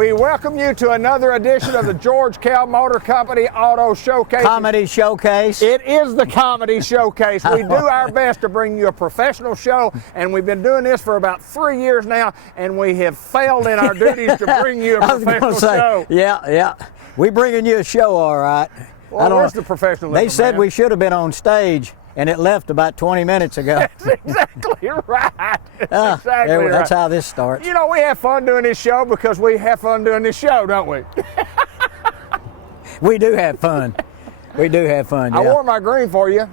We welcome you to another edition of the George Kell Motor Company Auto Showcase. Comedy Showcase. It is the Comedy Showcase. We do our best to bring you a professional show, and we've been doing this for about 3 years now, and we have failed in our duties to bring you a professional show. Yeah. We bringing you a show, all right. Well, where's the professionalism? They said man? we should have been on stage, and it left about 20 minutes ago. That's exactly right. That's how this starts. You know, we have fun doing this show because we have fun doing this show, don't we? We do have fun. We do have fun, yeah. I wore my green for you.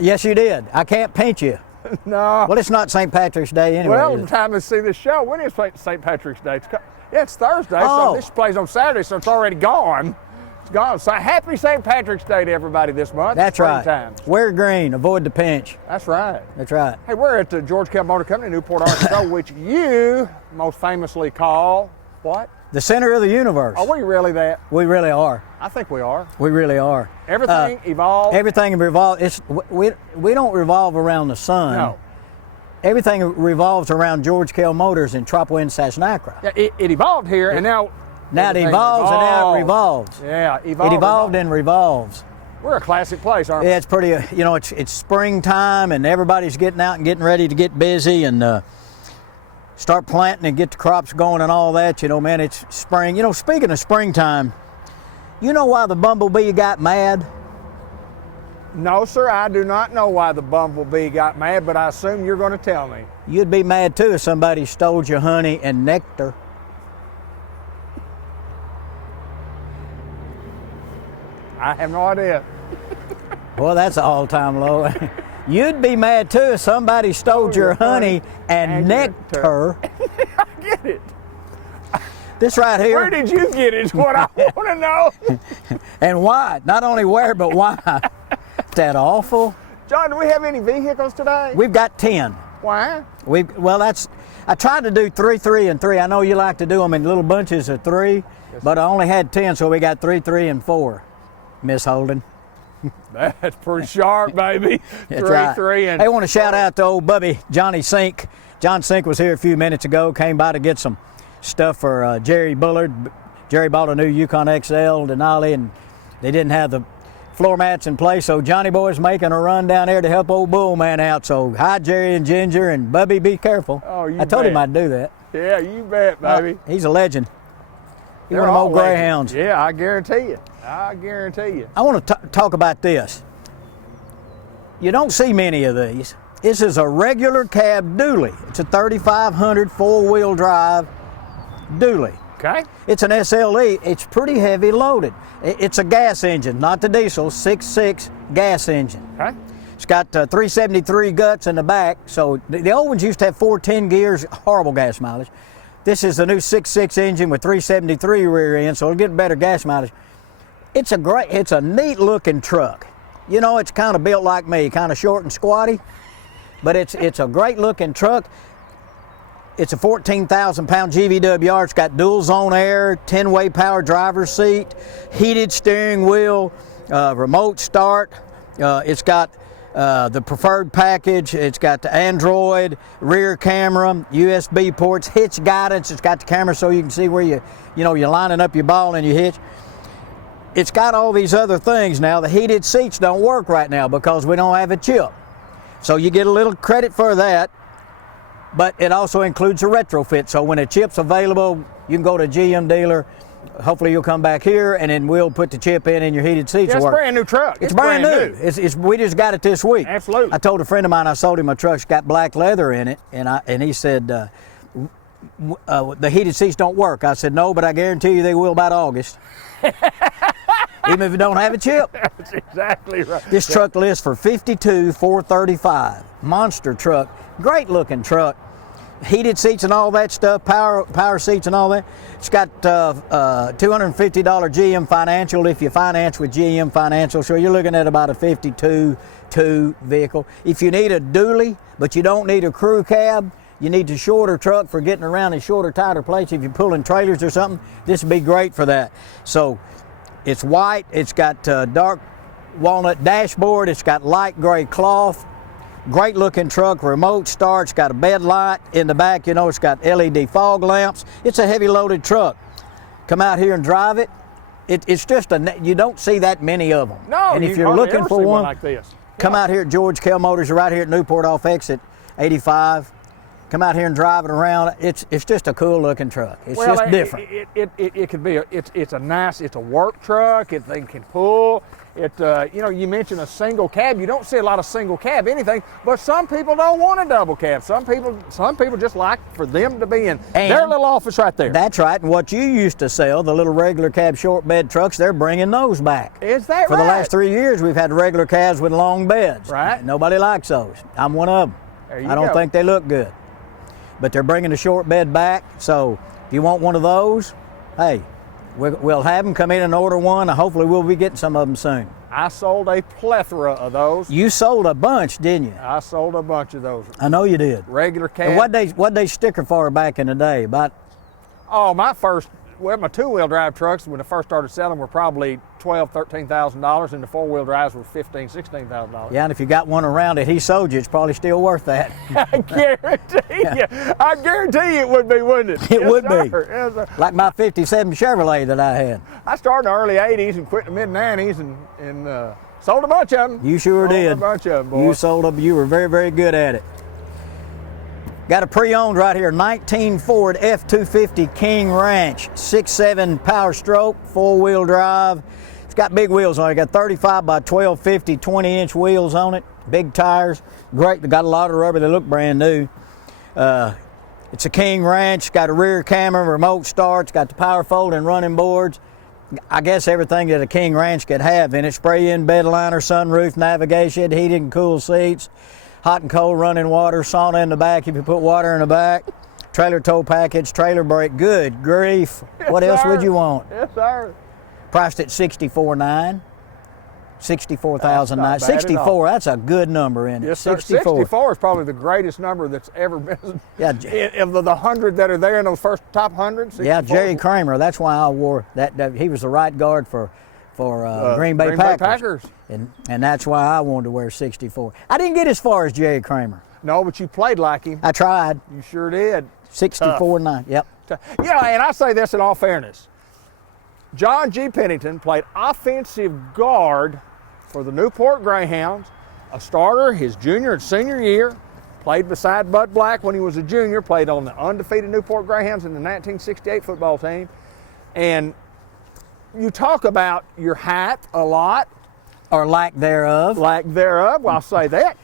Yes, you did. I can't pinch you. No. Well, it's not St. Patrick's Day anyway. Well, it's time to see this show. When is St. Patrick's Day? It's Thursday, so this plays on Saturday, so it's already gone. It's gone. So happy St. Patrick's Day to everybody this month. That's right. Time. Wear green, avoid the pinch. That's right. That's right. Hey, we're at the George Kell Motor Company, Newport, Arkansas, which you most famously call what? The center of the universe. Are we really that? We really are. I think we are. We really are. Everything evolves. Everything revolves. We don't revolve around the sun. No. Everything revolves around George Kell Motors in Tropwin, Sasnacra. Yeah, it evolved here, and now it evolves and now it revolves. Yeah, It evolved and revolves. We're a classic place, aren't we? Yeah, it's pretty. It's springtime and everybody's getting out and getting ready to get busy and start planting and get the crops going and all that. Man, it's spring. Speaking of springtime, you know why the bumblebee got mad? No, sir, I do not know why the bumblebee got mad, but I assume you're going to tell me. You'd be mad too if somebody stole your honey and nectar. I have no idea. Well, that's an all-time low. You'd be mad too if somebody stole your honey and nectar. I get it. This right here. Where did you get it is what I want to know. And why? Not only where, but why? Is that awful? John, do we have any vehicles today? We've got 10. Why? I tried to do 3, 3, and 3. I know you like to do them in little bunches of 3, but I only had 10, so we got 3, 3, and 4. Miss Holden. That's pretty sharp, baby. That's 3, right. 3, and I want to shout out to old Bubby, Johnny Sink. John Sink was here a few minutes ago, came by to get some stuff for Jerry Bullard. Jerry bought a new Yukon XL Denali, and they didn't have the floor mats in place, so Johnny Boy's making a run down there to help old Bullman out. So hi, Jerry and Ginger, and Bubby, be careful. Oh, you I told bet. him I'd do that. Yeah, you bet, baby. He's a legend. He's They're one of all them old greyhounds. Yeah, I guarantee you. I guarantee you. I want to talk about this. You don't see many of these. This is a regular cab dually. It's a 3500 four-wheel drive dually. Okay. It's an SLE. It's pretty heavy loaded. It's a gas engine, not the diesel, 6.6 gas engine. Okay. It's got 373 guts in the back. So the old ones used to have 410 gears, horrible gas mileage. This is the new 6.6 engine with 373 rear end, so it'll get better gas mileage. It's a neat looking truck. It's kind of built like me, kind of short and squatty, but it's a great looking truck. It's a 14,000 pound GVWR. It's got dual zone air, 10-way power driver's seat, heated steering wheel, remote start. It's got the preferred package. It's got the Android, rear camera, USB ports, hitch guidance. It's got the camera so you can see where you're lining up your ball and your hitch. It's got all these other things now. The heated seats don't work right now because we don't have a chip. So you get a little credit for that, but it also includes a retrofit. So when a chip's available, you can go to a GM dealer. Hopefully you'll come back here and then we'll put the chip in and your heated seats Yeah, will it's a work. brand new truck. It's brand new. We just got it this week. Absolutely. I told a friend of mine I sold him a truck. It's got black leather in it, and he said the heated seats don't work. I said no, but I guarantee you they will about August. Even if you don't have a chip. That's exactly right. This truck lists for $52,435. Monster truck, great looking truck. Heated seats and all that stuff, power seats and all that. It's got $250 GM financial if you finance with GM Financial, so you're looking at about a $52,200 vehicle. If you need a dually, but you don't need a crew cab, you need a shorter truck for getting around in shorter, tighter places. If you're pulling trailers or something, this would be great for that. So it's white, it's got dark walnut dashboard, it's got light gray cloth. Great looking truck, remote start, it's got a bed light in the back, it's got LED fog lamps. It's a heavy loaded truck. come out here and drive it. It's just you don't see that many of them. No, and if you you're hardly looking ever for see one like this. come out here at George Kell Motors, right here at Newport off exit 85. Come out here and drive it around. It's just a cool looking truck. It's just different. It could be it's a work truck. They can pull. You mentioned a single cab. You don't see a lot of single cab anything, but some people don't want a double cab. Some people just like for them to be in their little office right there. That's right. And what you used to sell, the little regular cab short bed trucks, they're bringing those back. Is that For right? the last 3 years, we've had regular cabs with long beds. Right. Nobody likes those. I'm one of them. There you I don't go. think they look good. But they're bringing the short bed back. So if you want one of those, hey, we'll have them come in and order one. And hopefully we'll be getting some of them soon. I sold a plethora of those. You sold a bunch, didn't you? I sold a bunch of those. I know you did. Regular cab. And what they sticker for back in the day? About my two-wheel drive trucks when I first started selling were probably $12,000, $13,000, and the four-wheel drives were $15,000, $16,000. yeah, and if you got one around that he sold you, it's probably still worth that. I guarantee you it would be, wouldn't it? It Yes, would sir. be. Yes, sir. Like my '57 Chevrolet that I had. I started in the early '80s and quit in the mid-'90s and sold a bunch of them. You sure did. A bunch of them, boy. You sold them. You were very, very good at it. Got a pre-owned right here, 19 Ford F-250 King Ranch, 6.7 power stroke, four-wheel drive. It's got big wheels on it. Got 35 by 1250, 20-inch wheels on it. Big tires. Great. They got a lot of rubber. They look brand new. It's a King Ranch. Got a rear camera, remote start. It's got the power folding running boards. I guess everything that a King Ranch could have in it. Spray-in bed liner, sunroof, navigation, heated and cool seats. Hot and cold running water, sauna in the back if you put water in the back. Trailer tow package, trailer brake. Good grief. What Yes, else sir. would you want? Yes, sir. Priced at $64,900. $64,009. That's not bad at 64, that's a good number in it. Yes, sir. 64 is probably the greatest number that's ever been. Yeah, Of the 100 that are there in those first top 100, 64. yeah, Jerry Kramer. That's why I wore that. He was the right guard for Green Bay Packers. And that's why I wanted to wear 64. I didn't get as far as Jerry Kramer. No, but you played like him. I tried. You sure did. 64-9. Yep. Yeah, and I say this in all fairness. John G. Pennington played offensive guard for the Newport Greyhounds, a starter his junior and senior year, played beside Bud Black when he was a junior, played on the undefeated Newport Greyhounds in the 1968 football team. And you talk about your height a lot. Or lack thereof. Lack thereof, well, I'll say that,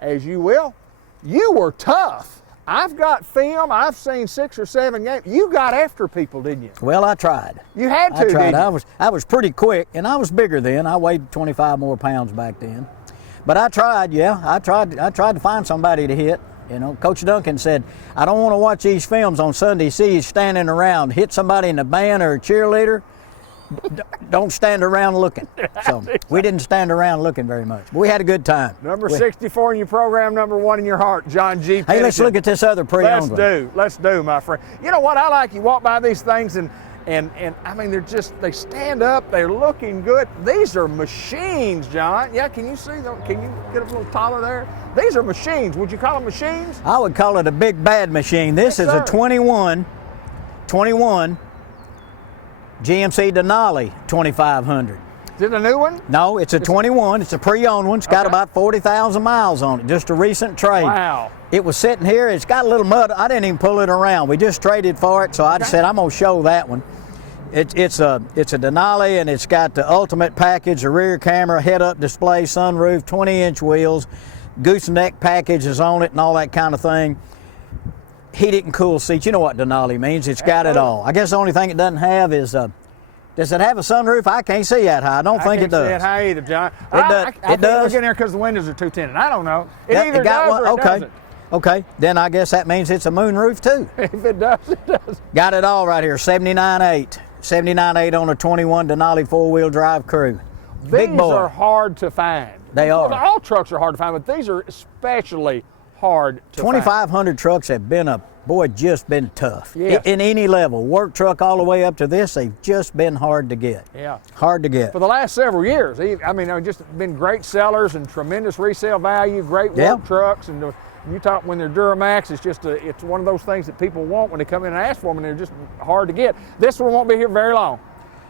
as you will. You were tough. I've got film. I've seen 6 or 7 games. You got after people, didn't you? Well, I tried. You had to, I tried. didn't you? I was pretty quick, and I was bigger then. I weighed 25 more pounds back then. But I tried, yeah. I tried to find somebody to hit. You know, Coach Duncan said, I don't want to watch these films on Sunday, see you standing around, hit somebody in the band or a cheerleader. Don't stand around looking. So we didn't stand around looking very much. But we had a good time. Number 64 in your program, number 1 in your heart, John G. Hey, let's look at this other pre-owned one. Let's do, my friend. You know what I like? You walk by these things and I mean, they stand up, they're looking good. These are machines, John. Yeah, can you see them? Can you get a little taller there? These are machines. Would you call them machines? I would call it a big bad machine. This is a 21 GMC Denali 2500. Is it a new one? No, it's a 21. It's a pre-owned one. It's got about 40,000 miles on it. Just a recent trade. Wow. It was sitting here. It's got a little mud. I didn't even pull it around. We just traded for it, so I said I'm gonna show that one. It's a Denali, and it's got the ultimate package: a rear camera, head-up display, sunroof, 20-inch wheels, gooseneck package is on it, and all that kind of thing. Heated and cool seats. You know what Denali means. It's got it all. I guess the only thing it doesn't have is, does it have a sunroof? I can't see that high. I don't think it does. I can't see it high either, John. It does. Look in there because the windows are too tinted. I don't know. It Yep, either got does one. or it Okay. doesn't. Okay, then I guess that means it's a moonroof too. If it does, it does. Got it all right here. 79.8 on a 21 Denali four-wheel drive crew. Big These boy. are hard to find. They are. Well, all trucks are hard to find, but these are especially hard to find. 2,500 trucks have been just been tough. Yes. In any level. Work truck all the way up to this, they've just been hard to get. Yeah. Hard to get. For the last several years, I mean, they've just been great sellers and tremendous resale value, great work trucks, and You talk when they're Duramax, it's just it's one of those things that people want when they come in and ask for them, and they're just hard to get. This one won't be here very long.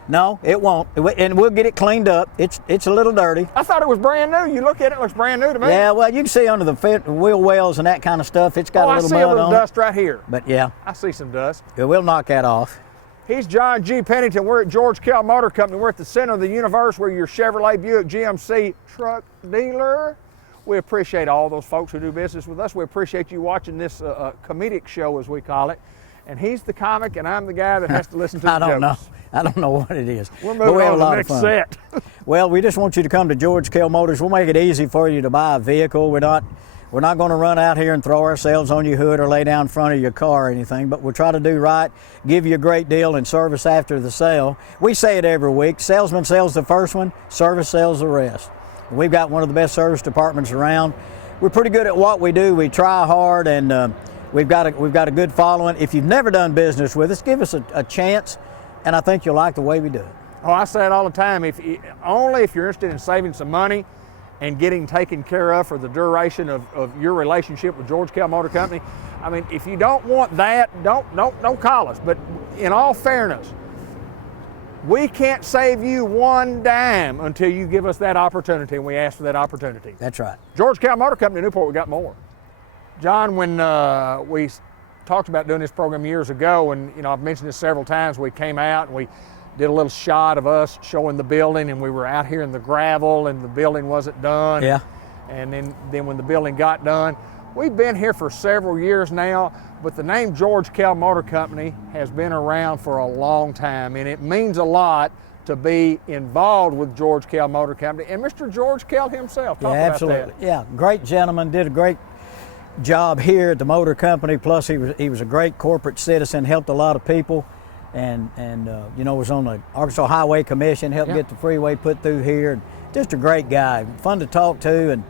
No, it won't, and we'll get it cleaned up. It's a little dirty. I thought it was brand new. You look at it, it looks brand new to me. Yeah, well, you can see under the wheel wells and that kind of stuff, it's got a little mud on it. I see a little dust right here. But yeah, I see some dust. We'll knock that off. He's John G. Pennington. We're at George Kell Motor Company. We're at the center of the universe. We're your Chevrolet Buick GMC truck dealer. We appreciate all those folks who do business with us. We appreciate you watching this comedic show, as we call it. And he's the comic, and I'm the guy that has to listen to the jokes. I don't know what it is. We're moving on to the next set. Well, we just want you to come to George Kell Motors. We'll make it easy for you to buy a vehicle. We're not going to run out here and throw ourselves on your hood or lay down in front of your car or anything, but we'll try to do right, give you a great deal, and service after the sale. We say it every week. Salesman sells the first one, service sells the rest. We've got one of the best service departments around. We're pretty good at what we do. We try hard, and we've got a good following. If you've never done business with us, give us a chance, and I think you'll like the way we do it. Oh, I say it all the time. Only if you're interested in saving some money and getting taken care of for the duration of your relationship with George Kell Motor Company. I mean, if you don't want that, don't call us. But in all fairness, we can't save you one dime until you give us that opportunity, and we ask for that opportunity. That's right. George Kell Motor Company in Newport, we got more. John, when we talked about doing this program years ago, and I've mentioned this several times, we came out and we did a little shot of us showing the building, and we were out here in the gravel, and the building wasn't done. Yeah. And then when the building got done, we've been here for several years now, but the name George Kell Motor Company has been around for a long time, and it means a lot to be involved with George Kell Motor Company and Mr. George Kell himself. Talk about absolutely. that. Yeah, great gentleman, did a great job here at the motor company. Plus, he was a great corporate citizen, helped a lot of people, and was on the Arkansas Highway Commission, helped get the freeway put through here. Just a great guy, fun to talk to, and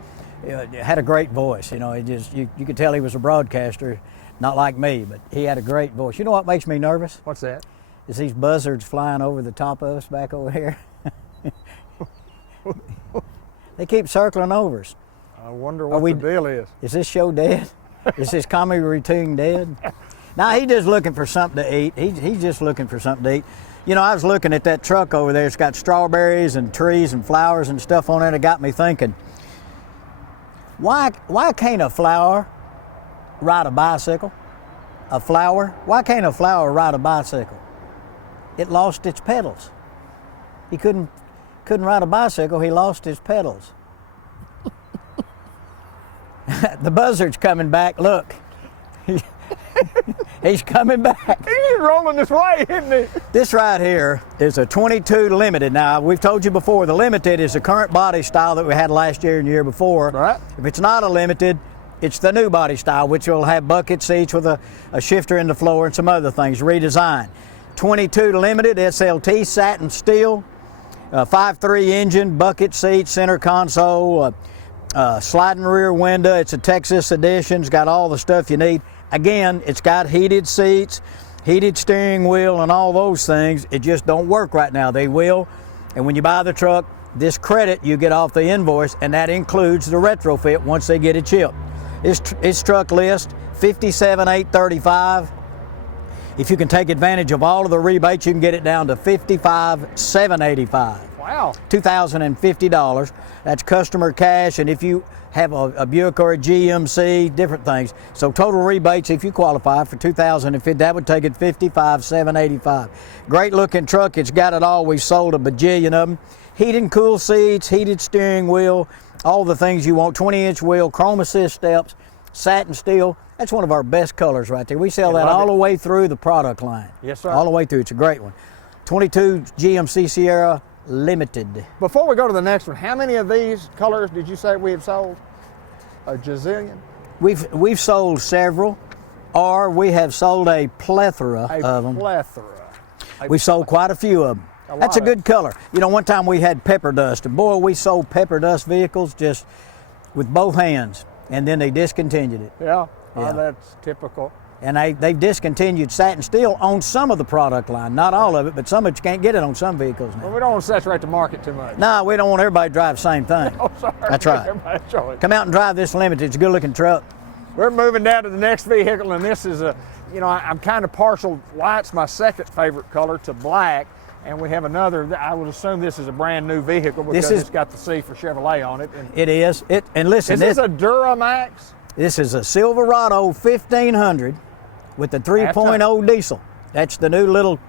had a great voice. You could tell he was a broadcaster, not like me, but he had a great voice. You know what makes me nervous? What's that? Is these buzzards flying over the top of us back over here. They keep circling over us. I wonder what the deal is. Is this show dead? Is this comedy routine dead? Now, he's just looking for something to eat. He's just looking for something to eat. I was looking at that truck over there. It's got strawberries and trees and flowers and stuff on it. It got me thinking, why can't a flower ride a bicycle? A flower? Why can't a flower ride a bicycle? It lost its pedals. He couldn't ride a bicycle. He lost his pedals. The buzzard's coming back. Look. He's coming back. He's rolling this way, isn't he? This right here is a 22 Limited. Now, we've told you before, the Limited is the current body style that we had last year and the year before. Right. If it's not a Limited, it's the new body style, which will have bucket seats with a shifter in the floor and some other things redesigned. 22 Limited, SLT, satin steel, 5.3 engine, bucket seats, center console, sliding rear window. It's a Texas edition. It's got all the stuff you need. Again, it's got heated seats, heated steering wheel, and all those things. It just don't work right now. They will. And when you buy the truck, this credit you get off the invoice, and that includes the retrofit once they get it shipped. Its truck list $57,835. If you can take advantage of all of the rebates, you can get it down to $55,785. Wow. $2,050. That's customer cash, and if you have a Buick or a GMC, different things. So total rebates, if you qualify for $2,050, that would take it $55,785. Great looking truck. It's got it all. We've sold a bajillion of them. Heated and cool seats, heated steering wheel, all the things you want. 20-inch wheel, chrome assist steps, satin steel. That's one of our best colors right there. We sell that all the way through the product line. Yes, sir. All the way through. It's a great one. 22 GMC Sierra Limited. Before we go to the next one, how many of these colors did you say we have sold? A gazillion? We've sold several, or we have sold a plethora of them. We sold quite a few of them. That's a good color. One time we had pepper dust, and boy, we sold pepper dust vehicles just with both hands, and then they discontinued it. Yeah. Oh, that's typical. And they've discontinued satin steel on some of the product line. Not all of it, but some of it you can't get it on some vehicles now. Well, we don't want to saturate the market too much. No, we don't want everybody to drive the same thing. Oh, sorry. That's right. Come out and drive this Limited. It's a good looking truck. We're moving down to the next vehicle, and this is I'm kind of partial. White's my second favorite color to black, and we have another. I would assume this is a brand new vehicle because it's got the C for Chevrolet on it. And it is. And listen, is this a Duramax? This is a Silverado 1500 with the 3.0 diesel. That's the new little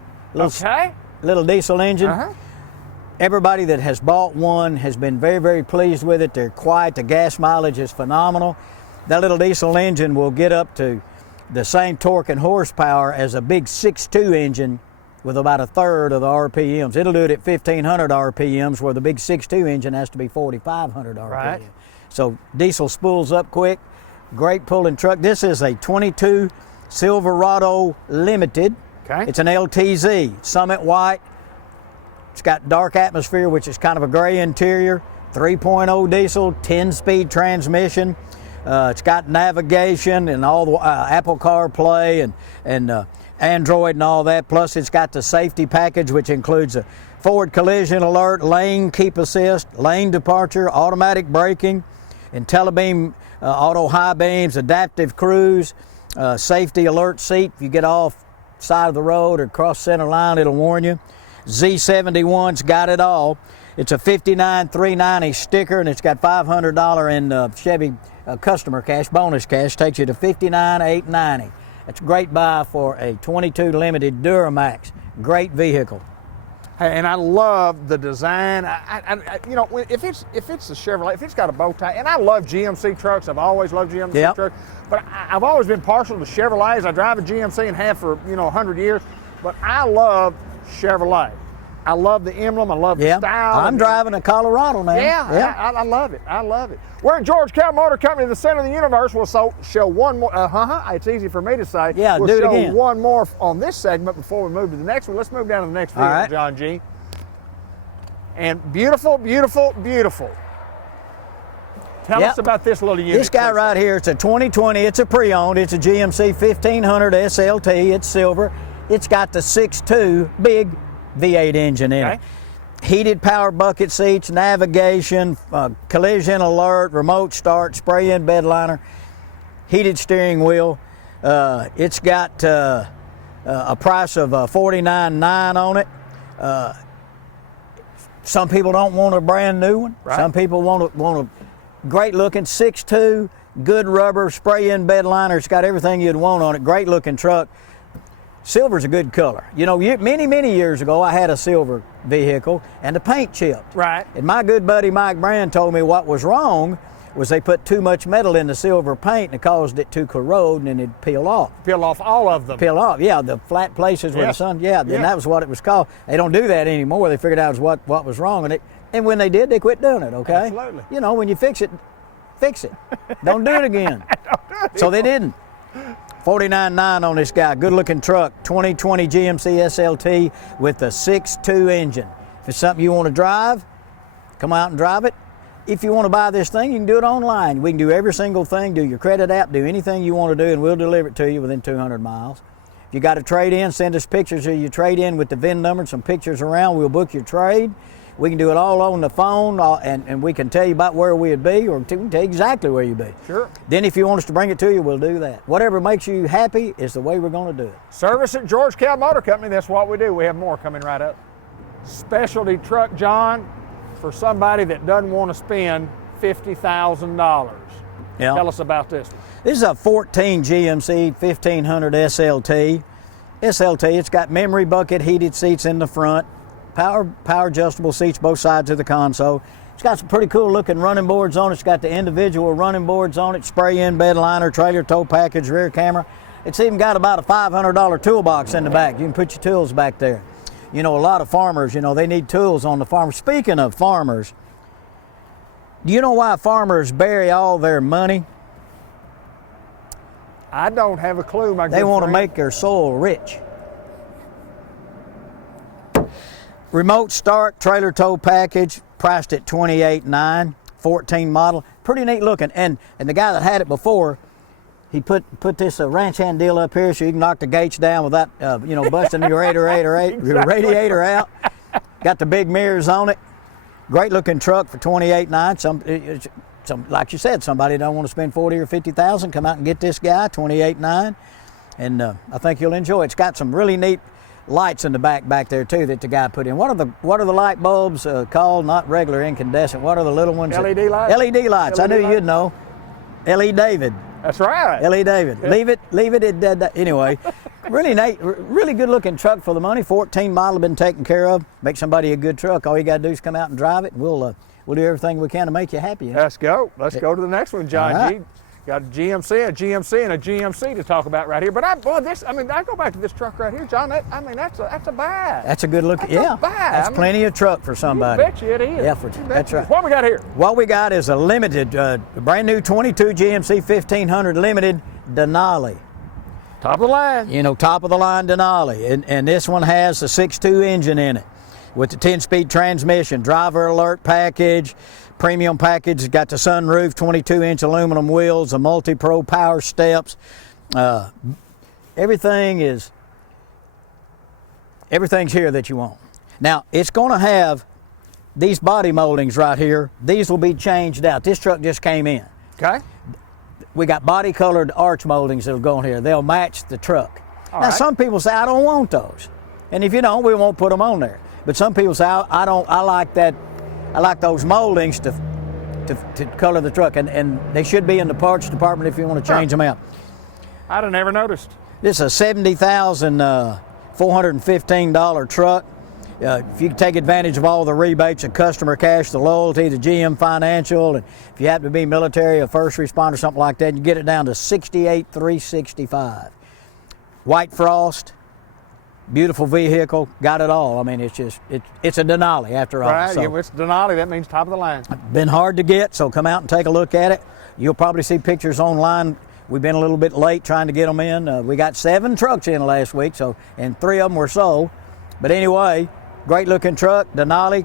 diesel engine. Uh-huh. Everybody that has bought one has been very, very pleased with it. They're quiet. The gas mileage is phenomenal. That little diesel engine will get up to the same torque and horsepower as a big 6.2 engine with about a third of the RPMs. It'll do it at 1,500 RPMs, where the big 6.2 engine has to be 4,500 RPM. Right. So diesel spools up quick. Great pulling truck. This is a 22 Silverado Limited. Okay. It's an LTZ, Summit White. It's got dark atmosphere, which is kind of a gray interior. 3.0 diesel, 10-speed transmission. It's got navigation and all the Apple CarPlay and Android and all that. Plus, it's got the safety package, which includes a forward collision alert, lane keep assist, lane departure, automatic braking, IntelliBeam auto high beams, adaptive cruise, safety alert seat. If you get off side of the road or cross center line, it'll warn you. Z71's got it all. It's a $59,390 sticker, and it's got $500 in Chevy customer cash, bonus cash. Takes you to $59,890. That's a great buy for a 22 Limited Duramax. Great vehicle. Hey, and I love the design. If it's a Chevrolet, if it's got a bow tie, and I love GMC trucks. I've always loved GMC trucks, but I've always been partial to Chevrolets. I drive a GMC and have for 100 years. But I love Chevrolet. I love the emblem. I love the style. I'm driving a Colorado now. I love it. I love it. We're at George Kell Motor Company, the center of the universe. We'll show one more. It's easy for me to say. Yeah, we'll do it show again. one more on this segment before we move to the next one. Let's move down to the next vehicle, right. John G. And beautiful, beautiful, beautiful. Tell us about this little unit. This guy right here, it's a 2020. It's a pre-owned. It's a GMC 1500 SLT. It's silver. It's got the 6.2 big V8 engine in it. Heated power bucket seats, navigation, collision alert, remote start, spray-in bed liner, heated steering wheel. It's got a price of $49,900 on it. Some people don't want a brand new one. Right. Some people want a great looking 6.2, good rubber, spray-in bed liner. It's got everything you'd want on it. Great looking truck. Silver's a good color. Many years ago, I had a silver vehicle, and the paint chipped. Right. And my good buddy Mike Brand told me what was wrong was they put too much metal in the silver paint, and it caused it to corrode, and it'd peel off. Peel off all of them. Peel off, yeah, the flat places where the sun, and that was what it was called. They don't do that anymore. They figured out what was wrong with it, and when they did, they quit doing it, okay? Absolutely. When you fix it. Don't do it again. So they didn't. $49,900 on this guy. Good looking truck. 2020 GMC SLT with the 6.2 engine. If it's something you want to drive, come out and drive it. If you want to buy this thing, you can do it online. We can do every single thing, do your credit app, do anything you want to do, and we'll deliver it to you within 200 miles. If you got a trade-in, send us pictures of your trade-in with the VIN number and some pictures around. We'll book your trade. We can do it all on the phone, and we can tell you about where we'd be, or we can tell you exactly where you'd be. Sure. Then if you want us to bring it to you, we'll do that. Whatever makes you happy is the way we're going to do it. Service at George Kell Motor Company, that's what we do. We have more coming right up. Specialty truck, John, for somebody that doesn't want to spend $50,000. Yeah. Tell us about this one. This is a 14 GMC 1500 SLT. It's got memory bucket heated seats in the front. Power adjustable seats both sides of the console. It's got some pretty cool looking running boards on it. It's got the individual running boards on it, spray-in bed liner, trailer tow package, rear camera. It's even got about a $500 toolbox in the back. You can put your tools back there. A lot of farmers, they need tools on the farm. Speaking of farmers, do you know why farmers bury all their money? I don't have a clue, my good friend. They want to make their soil rich. Remote start, trailer tow package, priced at $28,900, 14 model. Pretty neat looking. And the guy that had it before, he put this ranch hand deal up here so you can knock the gates down without, busting your radiator out. Got the big mirrors on it. Great looking truck for $28,900. like you said, somebody don't want to spend 40 or 50,000, come out and get this guy, 28.9, and I think you'll enjoy it. It's got some really neat lights in the back there too that the guy put in. What are the light bulbs called? Not regular incandescent. What are the little ones? LED lights. LED lights. I knew you'd know. L.E. David. That's right. L.E. David. Yeah. Leave it. Anyway, really neat, really good looking truck for the money. 14 model, been taken care of. Make somebody a good truck. All you got to do is come out and drive it, and we'll do everything we can to make you happy. Let's go. Let's go to the next one, John G. Got a GMC, and a GMC to talk about right here. But I go back to this truck right here, John. That's a buy. That's a good look. Yeah, that's plenty of truck for somebody. You bet you it is. Yeah, that's right. What we got here? What we got is a limited, brand new 22 GMC 1500 limited Denali. Top of the line. You know, top of the line Denali, and this one has a 6.2 engine in it with the 10-speed transmission, driver alert package. Premium package. It's got the sunroof, 22-inch aluminum wheels, a multi-pro power steps. Everything's here that you want. Now, it's going to have these body moldings right here. These will be changed out. This truck just came in. Okay. We got body-colored arch moldings that'll go in here. They'll match the truck. Now, some people say, I don't want those. And if you don't, we won't put them on there. But some people say, I like that. I like those moldings to color the truck, and they should be in the parts department if you want to change them out. I'd have never noticed. This is a $70,415 truck. If you can take advantage of all the rebates, the customer cash, the loyalty, the GM financial, and if you happen to be military, a first responder, something like that, you get it down to $68,365. White frost. Beautiful vehicle, got it all. I mean, it's a Denali after all. Right, so, yeah, it's Denali, that means top of the line. Been hard to get, so come out and take a look at it. You'll probably see pictures online. We've been a little bit late trying to get them in. We got 7 trucks in last week, and 3 of them were sold. But anyway, great looking truck, Denali.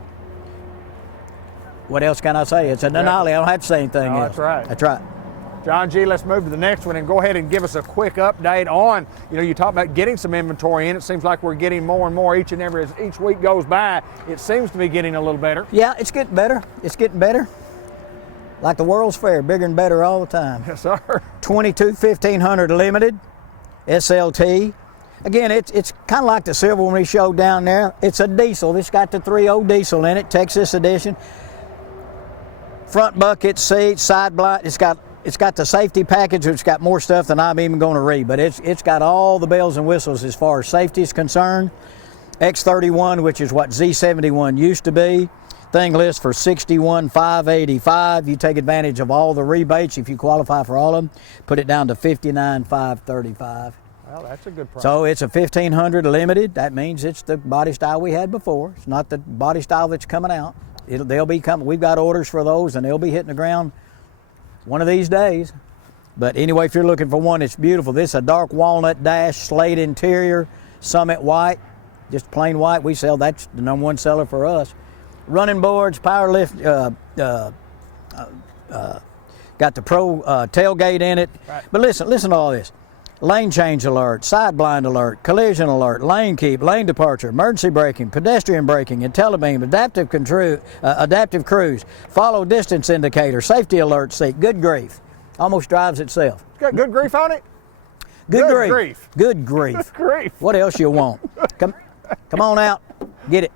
What else can I say? It's a Denali. I don't have to say anything else. That's right. That's right. John G., let's move to the next one and go ahead and give us a quick update on, you talk about getting some inventory in. It seems like we're getting more and more each week goes by. It seems to be getting a little better. Yeah, it's getting better. It's getting better. Like the World's Fair, bigger and better all the time. Yes, sir. 22 1500 limited, SLT. Again, it's kind of like the silver one we showed down there. It's a diesel. It's got the 3.0 diesel in it, Texas edition. Front bucket seats, side blind. It's got the safety package, which got more stuff than I'm even going to read, but it's got all the bells and whistles as far as safety is concerned. X31, which is what Z71 used to be. Thing lists for $61,585. You take advantage of all the rebates if you qualify for all of them. Put it down to $59,535. Well, that's a good price. So it's a 1500 limited. That means it's the body style we had before. It's not the body style that's coming out. They'll be coming. We've got orders for those, and they'll be hitting the ground one of these days. But anyway, if you're looking for one, it's beautiful. This is a dark walnut dash, slate interior, Summit white, just plain white. We sell, that's the #1 seller for us. Running boards, power lift, got the pro tailgate in it. Right. But listen to all this. Lane change alert, side blind alert, collision alert, lane keep, lane departure, emergency braking, pedestrian braking, IntelliBeam, adaptive cruise, follow distance indicator, safety alert seat. Good grief. Almost drives itself. It's got good grief on it? Good grief. Good grief. Good grief. What else you want? Come on out. Get it.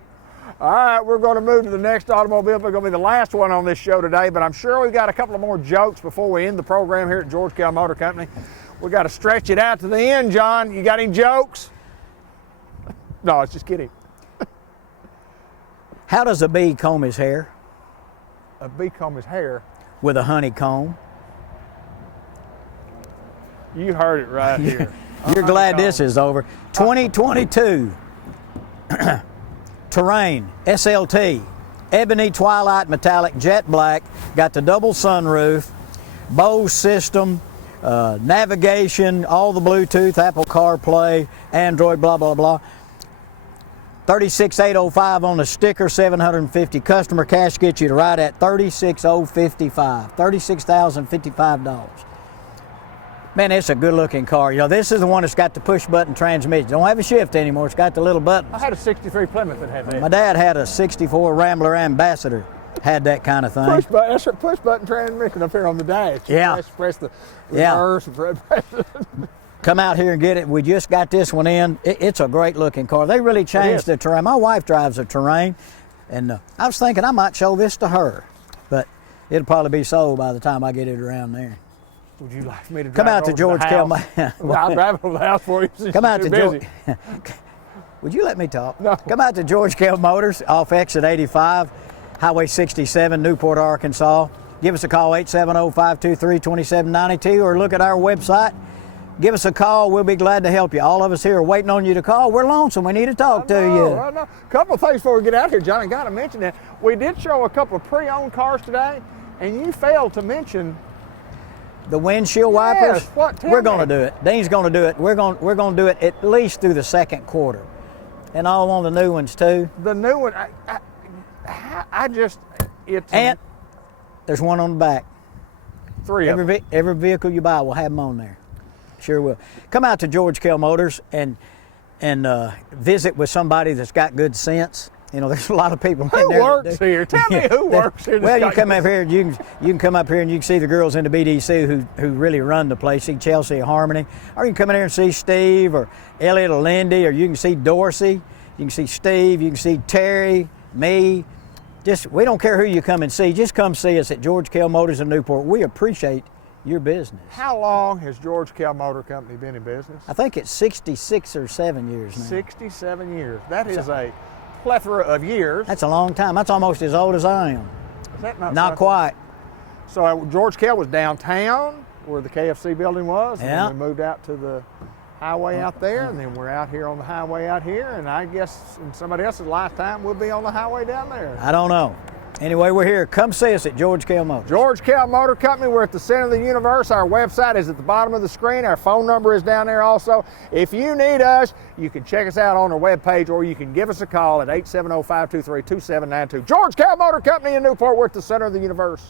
All right, we're going to move to the next automobile. It's going to be the last one on this show today, but I'm sure we've got a couple of more jokes before we end the program here at George Kell Motor Company. We got to stretch it out to the end, John. You got any jokes? No, it's just kidding. How does a bee comb his hair? A bee comb his hair? With a honeycomb. You heard it right here. You're glad this is over. 2022 Terrain SLT, ebony twilight metallic jet black, got the double sunroof, Bose system, navigation, all the Bluetooth, Apple CarPlay, Android, blah, blah, blah. $36,805 on the sticker, $750 customer cash gets you to right at $36,055, $36,055. Man, it's a good-looking car. This is the one that's got the push-button transmission. Don't have a shift anymore. It's got the little buttons. I had a '63 Plymouth that had that. My dad had a '64 Rambler Ambassador. had that kind of thing. Push button, that's a push button transmission up here on the dash. You Yeah. Press the Yeah. reverse. Press Come out here and get it. We just got this one in. It's a great looking car. They really changed the terrain. My wife drives a terrain, and I was thinking I might show this to her, but it'll probably be sold by the time I get it around there. Would you like me to drive Come out over to George the Kell. house? I'll drive over the house for you. since Come you're out to too George. busy. Would you let me talk? No. Come out to George Kell Motors off exit 85, Highway 67, Newport, Arkansas. Give us a call, 870-523-2792, or look at our website. Give us a call. We'll be glad to help you. All of us here are waiting on you to call. We're lonesome. We need to talk to you. I know. A couple of things before we get out here, John. I got to mention that we did show a couple of pre-owned cars today, and you failed to mention The windshield wipers. Yes, what? Tell We're me. going to do it. Dean's going to do it. We're going to do it at least through the second quarter, and all on the new ones too. the new one. I just it's And there's one on the back. three of them. Every vehicle you buy will have them on there. Sure will. Come out to George Kell Motors and visit with somebody that's got good sense. You know, there's a lot of people in Who there. that works do. here? Tell me who works here. Well, you that's come got- up here. You can come up here and you can see the girls in the BDC who really run the place. See Chelsea or Harmony, or you can come in here and see Steve or Elliot or Lindy, or you can see Dorsey. You can see Steve. You can see Terry, me. Just we don't care who you come and see. Just come see us at George Kell Motors in Newport. We appreciate your business. How long has George Kell Motor Company been in business? I think it's 66 or 7 years now. 67 years. That is a plethora of years. That's a long time. That's almost as old as I am. Is that not Not something? quite. So George Kell was downtown where the KFC building was, and Yeah. then we moved out to the highway out there, and then we're out here on the highway out here, and I guess in somebody else's lifetime we'll be on the highway down there. I don't know. Anyway, we're here. Come see us at George Kell Motors. George Kell Motor Company, we're at the center of the universe. Our website is at the bottom of the screen. Our phone number is down there also. If you need us, you can check us out on our webpage, or you can give us a call at 870-523-2792. George Kell Motor Company in Newport, we're at the center of the universe.